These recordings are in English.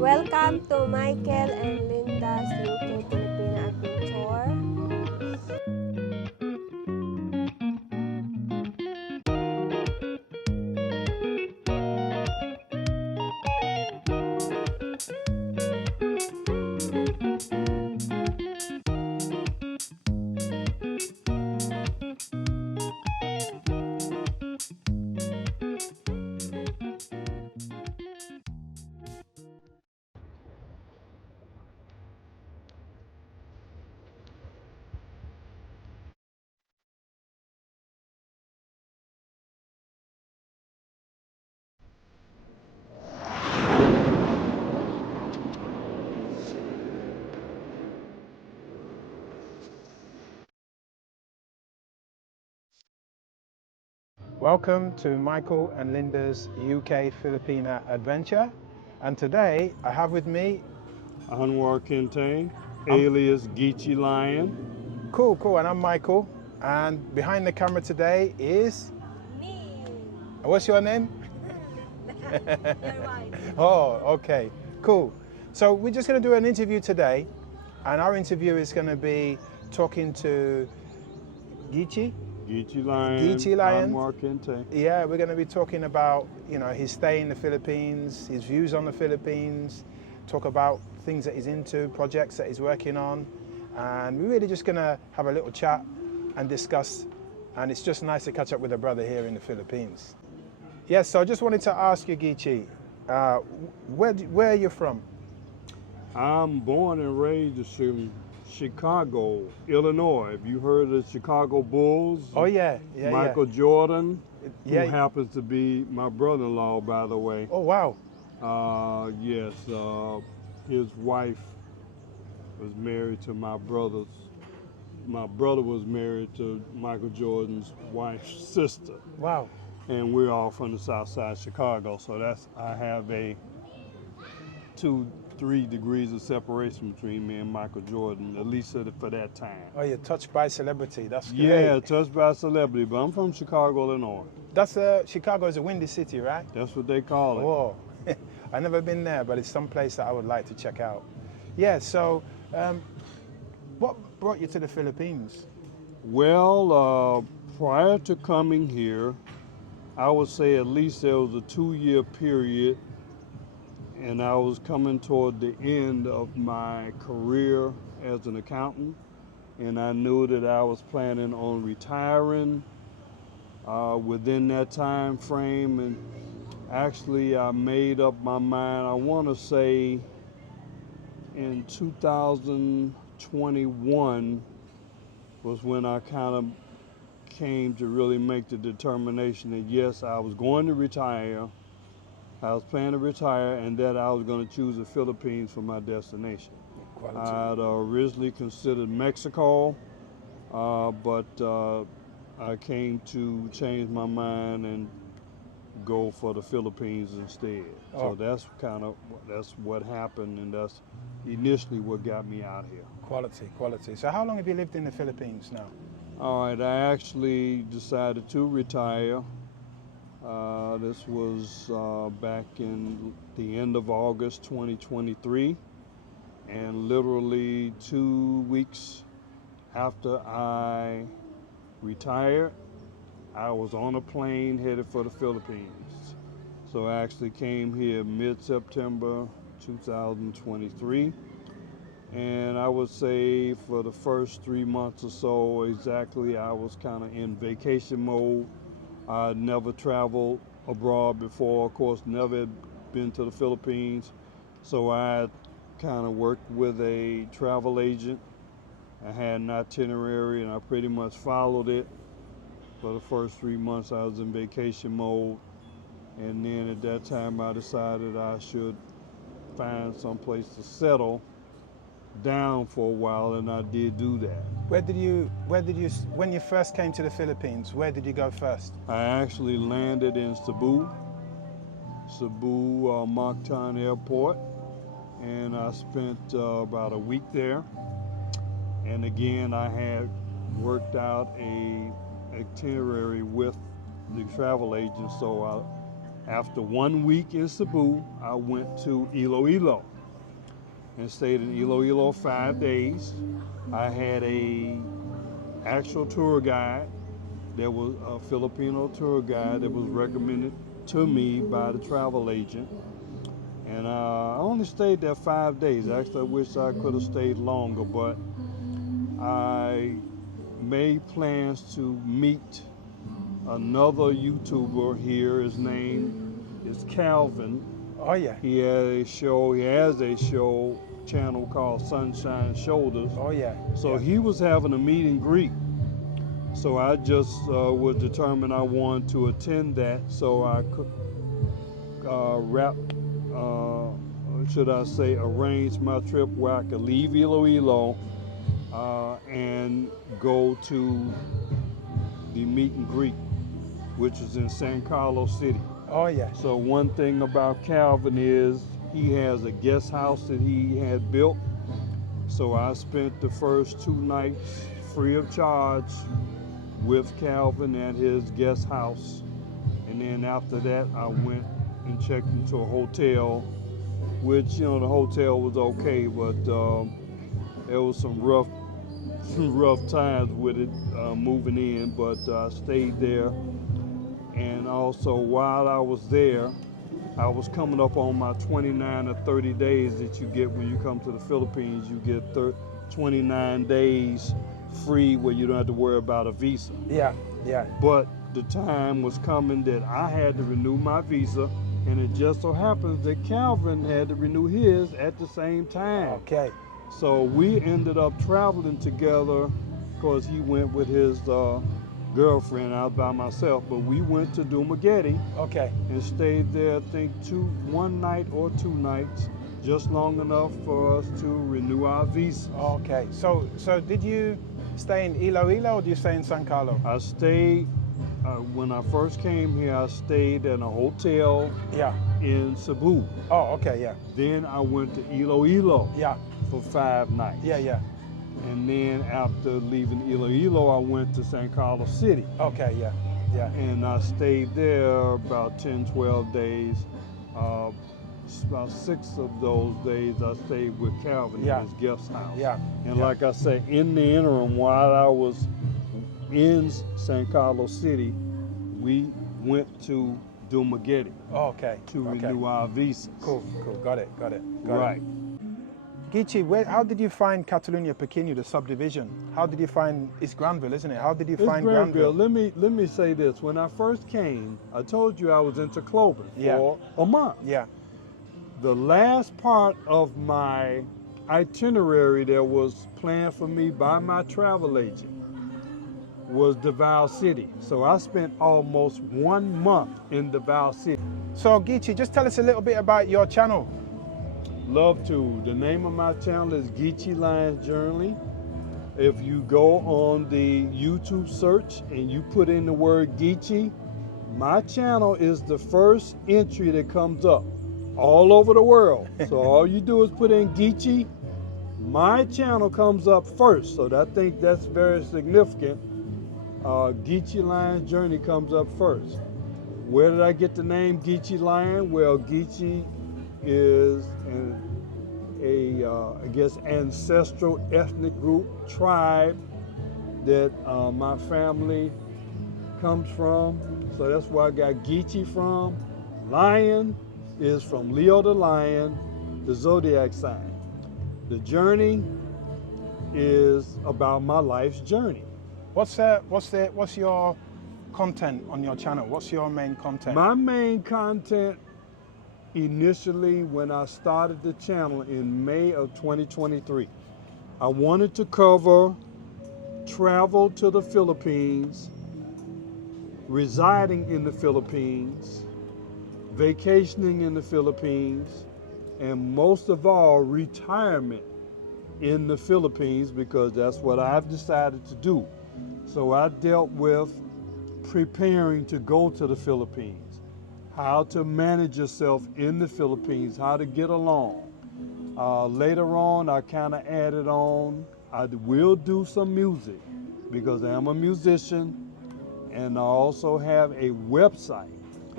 Welcome to Michael and Linda's UK Filipina Adventure. Welcome to Michael and Linda's UK Filipina Adventure. And today I have with me, Anwar Kente, I'm alias Geechee Lion. cool, and I'm Michael. And behind the camera today is, Me. what's your name? Your wife. Oh, okay, cool. So we're just going to do an interview today, and our interview is going to be talking to Geechee. Geechee Lion. Geechee Lion. Anwar Kente. Yeah, we're going to be talking about, his stay in the Philippines, his views on the Philippines, talk about things that he's into, projects that he's working on, and we're really just going to have a little chat and discuss, and it's just nice to catch up with a brother here in the Philippines. Yes, so I just wanted to ask you, Geechee, where are you from? I'm born and raised in Chicago, Illinois. Have you heard of the Chicago Bulls? Oh, yeah. Michael Jordan, Yeah. who happens to be my brother-in-law, by the way. Oh, wow. Yes, his wife was married to my brother's. My brother was married to Michael Jordan's wife's sister. Wow. And we're all from the south side of Chicago, so I have a 2-3 degrees of separation between me and Michael Jordan, at least for that time. Oh, you're touched by celebrity. That's great. Yeah, touched by celebrity, but I'm from Chicago, Illinois. That's Chicago is a windy city, right? That's what they call it. Whoa. I've never been there, but it's some place that I would like to check out. Yeah, so what brought you to the Philippines? Well, prior to coming here, I would say at least there was a 2-year period, and I was coming toward the end of my career as an accountant, and I knew that I was planning on retiring within that time frame. And actually, I made up my mind, I want to say in 2021 was when I kind of came to really make the determination that yes, I was going to retire. I was planning to retire, and that I was going to choose the Philippines for my destination. Quality. I'd originally considered Mexico, but I came to change my mind and go for the Philippines instead. Oh. So that's what happened, and that's initially what got me out here. Quality. So how long have you lived in the Philippines now? All right, I actually decided to retire. This was back in the end of August 2023, and literally 2 weeks after I retired, I was on a plane headed for the Philippines. So I actually came here mid-September 2023. And I would say for the first 3 months or so exactly, I was kind of in vacation mode. I'd never traveled abroad before, of course, never had been to the Philippines. So I kind of worked with a travel agent. I had an itinerary and I pretty much followed it. For the first 3 months I was in vacation mode. And then at that time I decided I should find some place to settle down for a while, and I did do that. When you first came to the Philippines, where did you go first? I actually landed in Cebu Mactan Airport, and I spent about a week there. And again, I had worked out a itinerary with the travel agent, so I After 1 week in Cebu, I went to Iloilo and stayed in Iloilo 5 days. I had a actual tour guide. There was a Filipino tour guide that was recommended to me by the travel agent. And I only stayed there 5 days. Actually, I wish I could have stayed longer, but I made plans to meet another YouTuber here. His name is Calvin. Oh yeah. He has a show channel called Sunshine Shoulders. Oh yeah. So yeah. he was having a meet and greet. So I just was determined I wanted to attend that, so I could arrange my trip where I could leave Iloilo and go to the meet and greet, which is in San Carlos City. Oh yeah. So one thing about Calvin is he has a guest house that he had built. So I spent the first 2 nights free of charge with Calvin at his guest house. And then after that, I went and checked into a hotel, which, the hotel was okay, but there was some rough times with it moving in, but I stayed there. And also while I was there, I was coming up on my 29 or 30 days that you get when you come to the Philippines. You get 29 days free where you don't have to worry about a visa. Yeah. Yeah. But the time was coming that I had to renew my visa, and it just so happens that Calvin had to renew his at the same time. Okay. So we ended up traveling together because he went with his girlfriend. I was by myself, but we went to Dumaguete Okay. and stayed there, I think 1 night or 2 nights, just long enough for us to renew our visa. Okay. So did you stay in Iloilo or did you stay in San Carlos? I stayed, when I first came here, I stayed in a hotel Yeah. in Cebu. Oh, okay. Yeah. Then I went to Iloilo Yeah. for 5 nights. Yeah. Yeah. And then after leaving Iloilo, I went to San Carlos City. Okay. Yeah. Yeah. And I stayed there about 10, 12 days. About 6 of those days I stayed with Calvin Yeah. in his guest house. Yeah. And yeah. like I say, in the interim, while I was in San Carlos City, we went to Dumaguete Oh, okay. to okay. renew our visas. Cool. Cool. Got it. Got it. Got Right. it. Geechee, how did you find Catalunya Pequeño, the subdivision? How did you find, it's Granville, isn't it? How did you It's find Granville. Granville? Let me say this. When I first came, I told you I was into Clovis Yeah. for a month. Yeah. The last part of my itinerary that was planned for me by my travel agent was Davao City. So I spent almost 1 month in Davao City. So Geechee, just tell us a little bit about your channel. Love to. The name of my channel is Geechee Lions Journey. If you go on the YouTube search and you put in the word Geechee, my channel is the first entry that comes up all over the world. So all you do is put in Geechee, my channel comes up first. So I think that's very significant. Geechee Lions Journey comes up first. Where did I get the name Geechee Lion? Well, Geechee is I guess ancestral ethnic group tribe that my family comes from. So that's where I got Geechee from. Lion is from Leo the Lion, the zodiac sign. The journey is about my life's journey. What's your content on your channel? What's your main content? My main content initially when I started the channel in May of 2023, I wanted to cover travel to the Philippines, residing in the Philippines, vacationing in the Philippines, and most of all, retirement in the Philippines, because that's what I've decided to do. So I dealt with preparing to go to the Philippines, how to manage yourself in the Philippines, how to get along. Later on, I kind of added on, I will do some music because I am a musician, and I also have a website.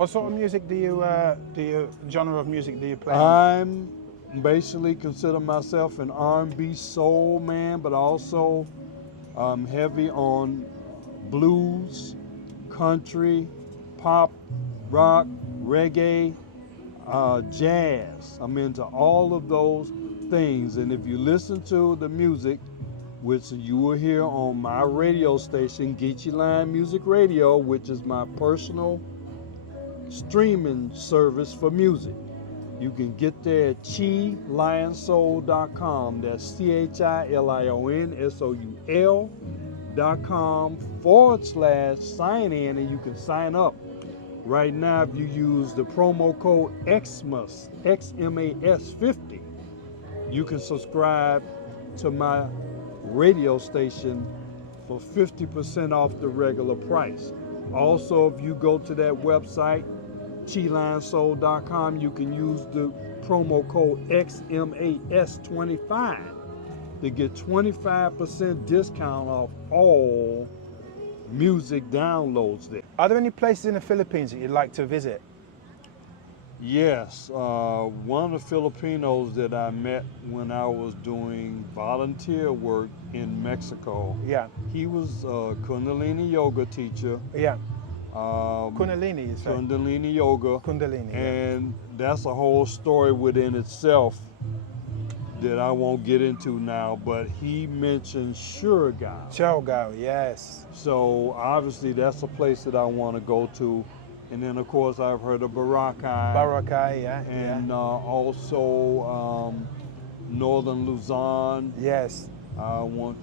What sort of music do you genre of music do you play? I'm basically consider myself an R&B soul man, but also heavy on blues, country, pop, rock, reggae, jazz. I'm into all of those things. And if you listen to the music, which you will hear on my radio station, Geechee Line Music Radio, which is my personal streaming service for music. You can get there at ChiLionSoul.com. That's ChiLionSoul.com/sign in, and you can sign up. Right now, if you use the promo code XMAS, XMAS50, you can subscribe to my radio station for 50% off the regular price. Also, if you go to that website, ChiLionSoul.com, you can use the promo code XMAS25 to get 25% discount off all music downloads there. Are there any places in the Philippines that you'd like to visit? Yes, one of the Filipinos that I met when I was doing volunteer work in Mexico, Yeah, he was a Kundalini yoga teacher. yeah. Kundalini, you say? Kundalini yoga. Kundalini. Yeah. And that's a whole story within itself that I won't get into now, but he mentioned Surigao. Surigao, yes. So obviously that's a place that I want to go to. And then of course I've heard of Boracay. Boracay, yeah. And also Northern Luzon. Yes. I'm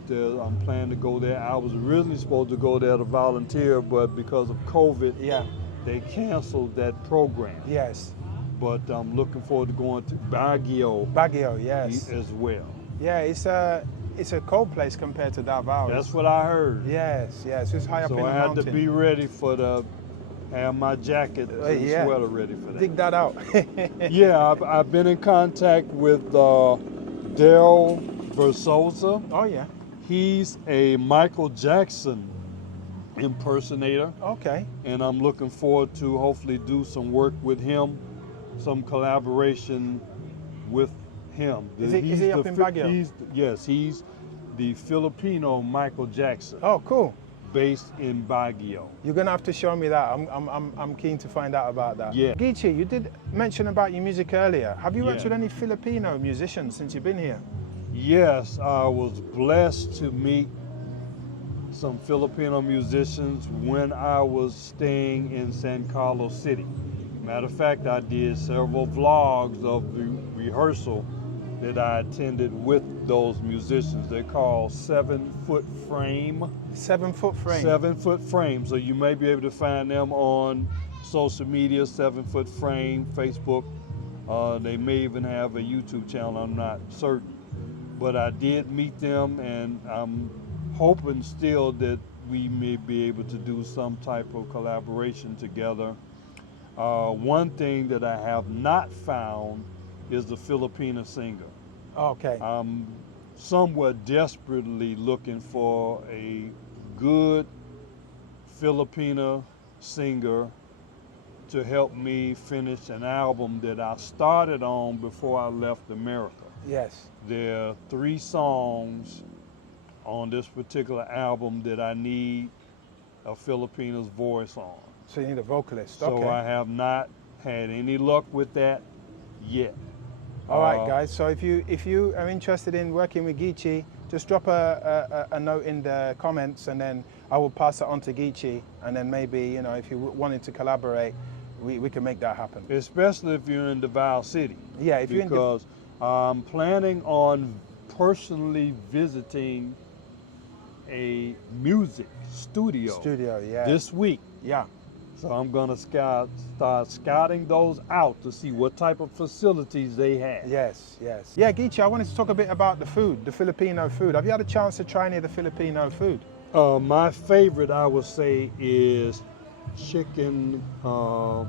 planning to go there. I was originally supposed to go there to volunteer, but because of COVID, Yeah. they canceled that program. Yes. But I'm looking forward to going to Baguio Baguio, yes. as well. Yeah, it's a cold place compared to Davao. That's what I heard. Yes, yes. It's high up in So the I had mountain. to be ready have my jacket and Yeah. sweater ready for that. Dig that out. Yeah, I've been in contact with Daryl Versosa. Oh yeah. He's a Michael Jackson impersonator, Okay. and I'm looking forward to hopefully do some work with him, some collaboration with him. Is he up in Baguio? He's the Filipino Michael Jackson, Oh, cool. based in Baguio. You're gonna have to show me that. I'm keen to find out about that. Yeah. Geechee, you did mention about your music earlier. Have you worked Yeah. with any Filipino musicians since you've been here? Yes, I was blessed to meet some Filipino musicians when I was staying in San Carlos City. Matter of fact, I did several vlogs of the rehearsal that I attended with those musicians. They're called 7-Foot Frame. 7-foot frame. 7-Foot Frame. So you may be able to find them on social media, 7-Foot Frame, Facebook. They may even have a YouTube channel, I'm not certain. But I did meet them, and I'm hoping still that we may be able to do some type of collaboration together. One thing that I have not found is the Filipino singer. Okay. I'm somewhat desperately looking for a good Filipino singer to help me finish an album that I started on before I left America. Yes. There are 3 songs on this particular album that I need a Filipino's voice on. So you need a vocalist. So Okay. I have not had any luck with that yet. All right, guys. So if you are interested in working with Geechee, just drop a note in the comments, and then I will pass it on to Geechee, and then maybe if you wanted to collaborate, we can make that happen. Especially if you're in Davao City. Yeah, if you're in because I'm planning on personally visiting a music studio yeah. this week. Yeah. So I'm gonna start scouting those out to see what type of facilities they have. Yes, yes. Yeah, Geechee, I wanted to talk a bit about the food, the Filipino food. Have you had a chance to try any of the Filipino food? My favorite, I would say, is chicken, lechon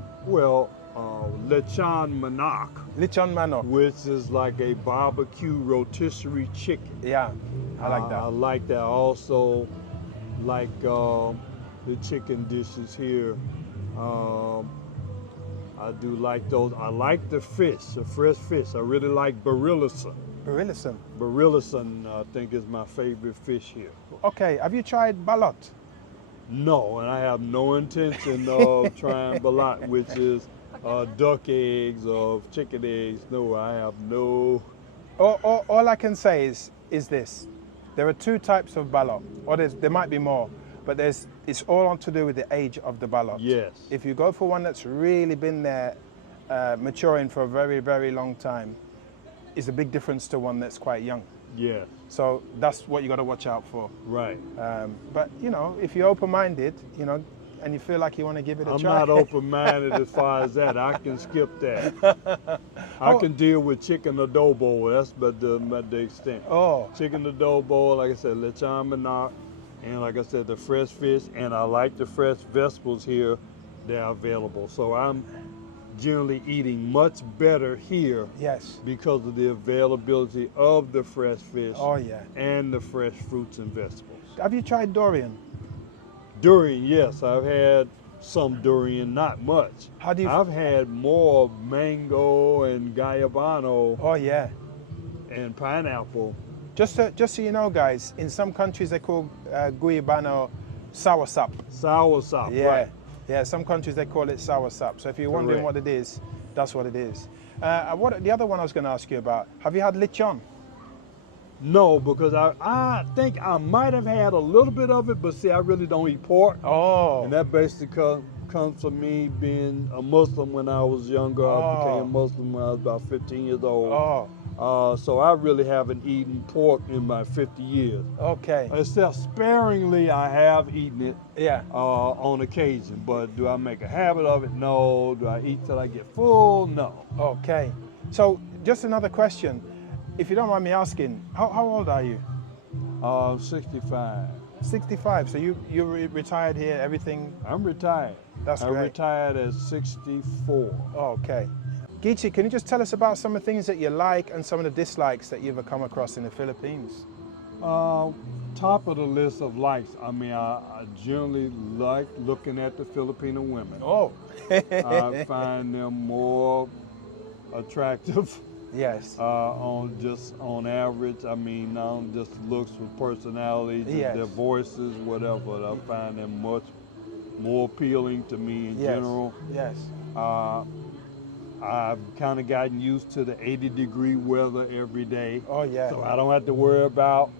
manok, Lechon manok. which is like a barbecue rotisserie chicken. Yeah, I like that. I like that. Also, like the chicken dishes here. I do like those. I like the fish, the fresh fish. I really like berillison. Berillison. Berillison, I think, is my favorite fish here. Okay, have you tried ballot? No, and I have no intention of trying balat, which is duck eggs or chicken eggs. No, I have no. All I can say is this. There are two types of ballot, or there might be more, but it's all on to do with the age of the ballot. Yes. If you go for one that's really been there, maturing for a very, very long time, it's a big difference to one that's quite young. Yeah. So that's what you got to watch out for. Right. But you know, if you're open-minded, you know, and you feel like you want to give it a I'm try. not open-minded as far as that. I can skip that. I can deal with chicken adobo. That's about the extent. Oh, Chicken adobo, like I said, lechon manok, and like I said, the fresh fish. And I like the fresh vegetables here. They're available. So I'm generally eating much better here yes. because of the availability of the fresh fish Oh, yeah. and the fresh fruits and vegetables. Have you tried durian? Durian, yes, I've had some durian, not much. How do you? I've had more mango and guayabano Oh, yeah. and pineapple. Just so you know, guys, in some countries they call guayabano soursop. Soursop, Yeah. right. Yeah, some countries they call it soursop. So if you're wondering Correct. what it is, that's what it is. What the other one I was going to ask you about? Have you had lechon? No, because I think I might have had a little bit of it, but see, I really don't eat pork. Oh. And that basically comes from me being a Muslim when I was younger. I Oh. became a Muslim when I was about 15 years old. Oh. So I really haven't eaten pork in my 50 years. Okay. Except sparingly, I have eaten it Yeah. on occasion. But do I make a habit of it? No. Do I eat till I get full? No. Okay. So just another question. If you don't mind me asking, how old are you? 65. 65. So you retired here, everything? I'm retired. That's I great. retired at 64. Okay. Geechee, can you just tell us about some of the things that you like and some of the dislikes that you've come across in the Philippines? Top of the list of likes. I mean, I generally like looking at the Filipino women. Oh. I find them more attractive Yes. on average. I mean, not just looks with personality, just Yes. their voices, whatever. I find them much more appealing to me in Yes. general. Yes. I've kind of gotten used to the 80-degree weather every day. Oh, yeah. So I don't have to worry about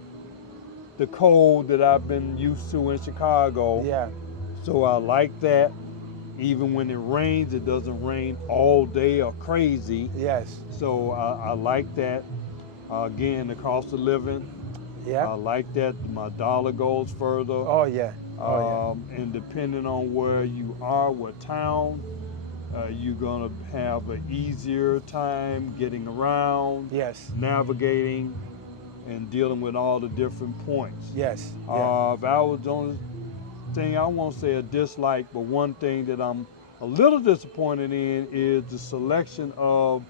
the cold that I've been used to in Chicago. Yeah. So I like that. Even when it rains, it doesn't rain all day or crazy. Yes. So I like that. Again, the cost of living, Yeah. I like that. My dollar goes further. Oh, yeah. Oh, And depending on where you are, what town, you're gonna have an easier time getting around, yeah. Yes. navigating, and dealing with all the different points. Yes. Yeah. If I was the only thing, I won't say a dislike, but one thing that I'm a little disappointed in is the selection of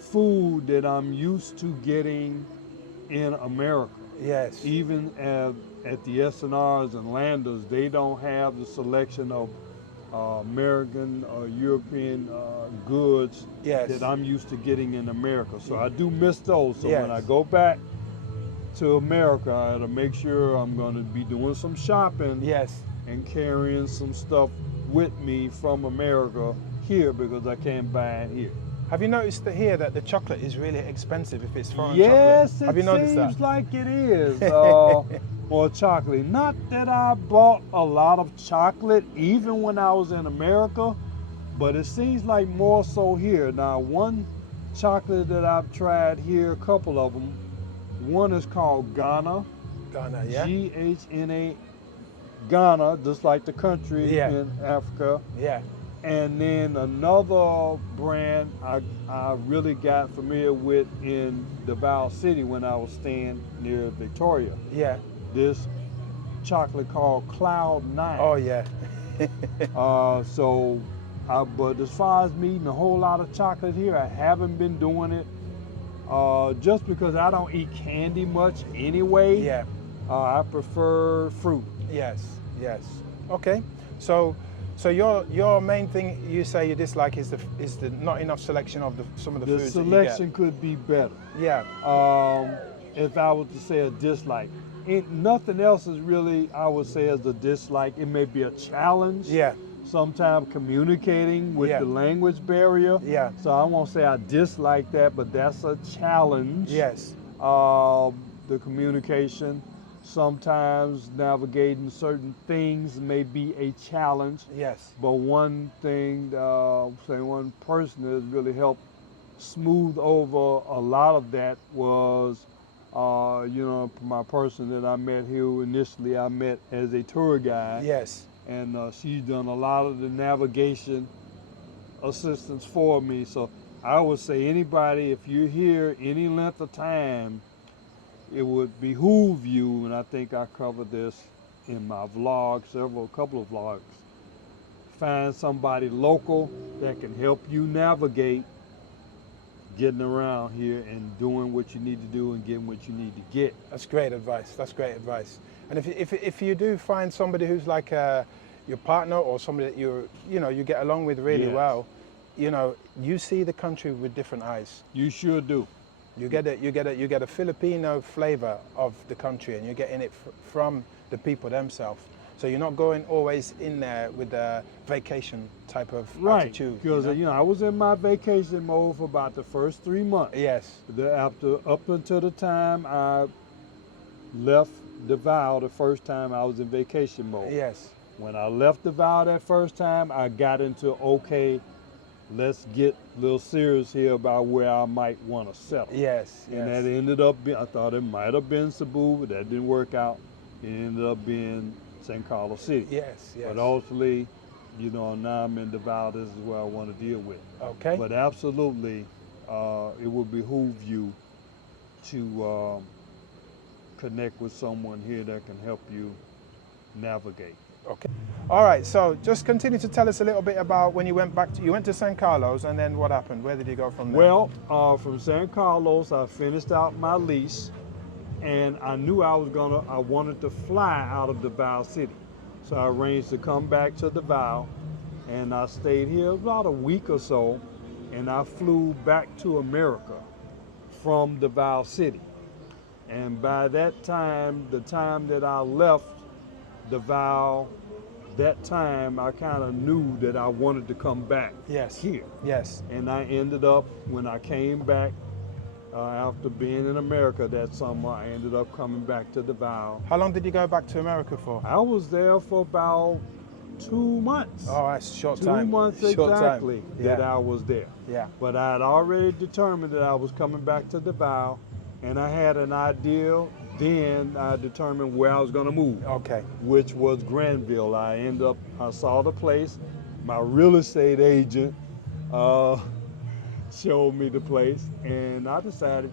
food that I'm used to getting in America. Yes. Even at the S&Rs and Landers, they don't have the selection of American or European goods Yes. that I'm used to getting in America. So I do miss those. So Yes. when I go back to America, I gotta make sure I'm gonna be doing some shopping Yes. and carrying some stuff with me from America here because I can't buy it here. Have you noticed that here that the chocolate is really expensive if it's foreign Yes, chocolate? Have you noticed seems that? like it is. More chocolate. Not that I bought a lot of chocolate even when I was in America, but it seems like more so here. Now, one chocolate that I've tried here, a couple of them, one is called Ghana, Ghana, yeah? Ghana, Ghana, just like the country Yeah. in Africa. Yeah. And then another brand I really got familiar with in Davao City when I was staying near Victoria. Yeah. This chocolate called Cloud 9. Oh, yeah. But as far as me eating a whole lot of chocolate here, I haven't been doing it. Just because I don't eat candy much anyway. Yeah. I prefer fruit. Yes. Yes. Okay. So So your main thing you say you dislike is the not enough selection of some of the The foods that selection could be better. you get. If I was to say a dislike, nothing else is really, I would say, as a dislike. It may be a challenge. Yeah. Sometimes communicating with Yeah. the language barrier. Yeah. So I won't say I dislike that, but that's a challenge. Yes. The communication. Sometimes navigating certain things may be a challenge. Yes. But one thing, say one person that really helped smooth over a lot of that was, my person that I met here initially, I met as a tour guide. Yes. And she's done a lot of the navigation assistance for me. So I would say anybody, if you're here any length of time, it would behoove you, and I think I covered this in my vlog, couple of vlogs. Find somebody local that can help you navigate getting around here and doing what you need to do and getting what you need to get. That's great advice. That's great advice. And if you do find somebody who's like your partner or somebody that you get along with really Yes. well, you see the country with different eyes. You sure do. You get a Filipino flavor of the country, and you're getting it from the people themselves. So you're not going always in there with a vacation type of attitude. Because I was in my vacation mode for about the first 3 months. Yes. Up until the time I left Davao the first time I was in vacation mode. Yes. When I left Davao that first time, I got into, okay, let's get a little serious here about where I might want to settle. Yes. And that ended up being, I thought it might have been Cebu, but that didn't work out. It ended up being San Carlos City. Yes. Yes. But ultimately, now I'm in Davao, this is where I want to deal with. Okay. But absolutely, it would behoove you to connect with someone here that can help you navigate. Okay. All right. So just continue to tell us a little bit about when you went to San Carlos, and then what happened? Where did you go from there? Well, from San Carlos, I finished out my lease, and I knew I wanted to fly out of Davao City. So I arranged to come back to Davao, and I stayed here about a week or so, and I flew back to America from Davao City. And by that time, the time that I left Davao, that time I kind of knew that I wanted to come back here. Yes. And I ended up, when I came back, after being in America that summer, I ended up coming back to Davao. How long did you go back to America for? I was there for about 2 months. Oh, that's short 2 time. months Short exactly time. that Yeah. I was there. Yeah. But I had already determined that I was coming back to Davao, and I had an idea. Then I determined where I was going to move, Okay. which was Granville. I saw the place. My real estate agent showed me the place, and I decided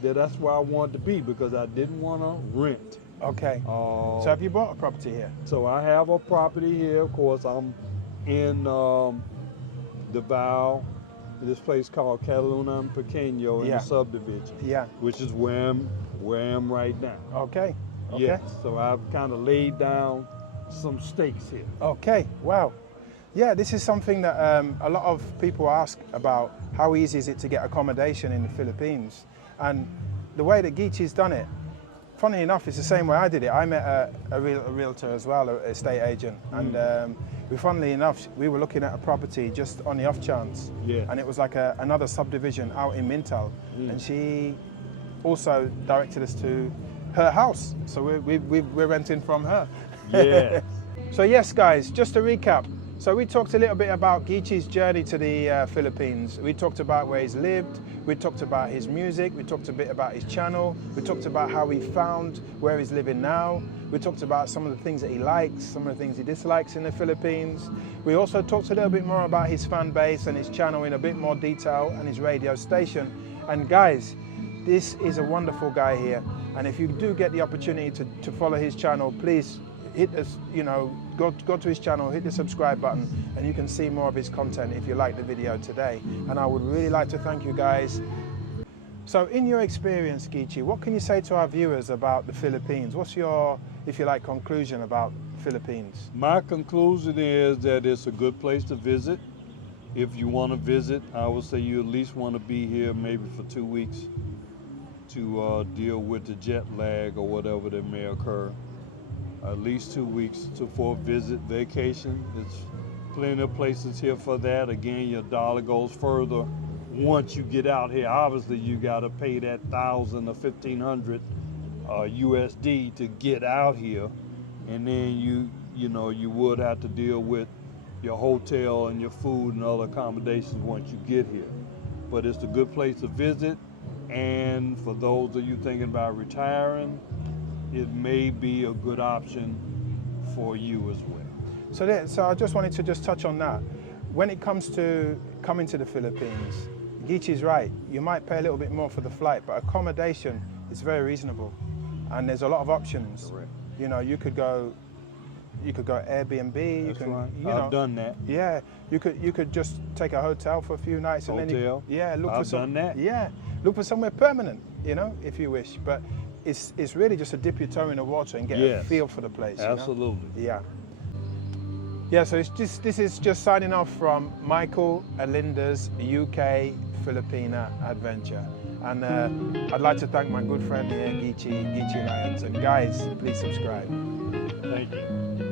that's where I wanted to be because I didn't want to rent. Okay. So have you bought a property here? So I have a property here. Of course, I'm in Davao, this place called Cataluna and Pequeño in Yeah. the subdivision, Yeah. which is where I am right now. Okay. Okay. Yes. So I've kind of laid down some stakes here. Okay. Wow. Yeah, this is something that a lot of people ask about. How easy is it to get accommodation in the Philippines? And the way that Geechee's done it, funny enough, it's the same way I did it. I met a realtor as well, an estate agent, and funnily enough, we were looking at a property just on the off chance, and it was like another subdivision out in Mintal, and she also directed us to her house, so we're renting from her. Yeah. So yes, guys, just to recap. So we talked a little bit about Geechee's journey to the Philippines. We talked about where he's lived. We talked about his music. We talked a bit about his channel. We talked about how he found where he's living now. We talked about some of the things that he likes, some of the things he dislikes in the Philippines. We also talked a little bit more about his fan base and his channel in a bit more detail, and his radio station. And guys, this is a wonderful guy here. And if you do get the opportunity to follow his channel, please hit us, go to his channel, hit the subscribe button, and you can see more of his content if you like the video today. And I would really like to thank you guys. So in your experience, Geechee, what can you say to our viewers about the Philippines? What's your, if you like, conclusion about Philippines? My conclusion is that it's a good place to visit. If you want to visit, I would say you at least want to be here maybe for 2 weeks to deal with the jet lag or whatever that may occur. At least 2 weeks for a visit, vacation. There's plenty of places here for that. Again, your dollar goes further once you get out here. Obviously, you got to pay that 1,000 or 1,500 USD to get out here, and then you would have to deal with your hotel and your food and other accommodations once you get here. But it's a good place to visit, and for those of you thinking about retiring, it may be a good option for you as well. So I just wanted to just touch on that. When it comes to coming to the Philippines, Geechee's right. You might pay a little bit more for the flight, but accommodation is very reasonable, and there's a lot of options. Correct. You know, you could go Airbnb. That's you can, right. you know, I've done that. Yeah, you could just take a hotel for a few nights and then look for I've done that. Yeah, look for somewhere permanent. You know, if you wish, but it's really just to dip your toe in the water and get a feel for the place. Absolutely. You know? Yeah. So this is just signing off from Michael and Linda's UK Filipina adventure, and I'd like to thank my good friend here, Geechee Lions, and guys, please subscribe. Thank you.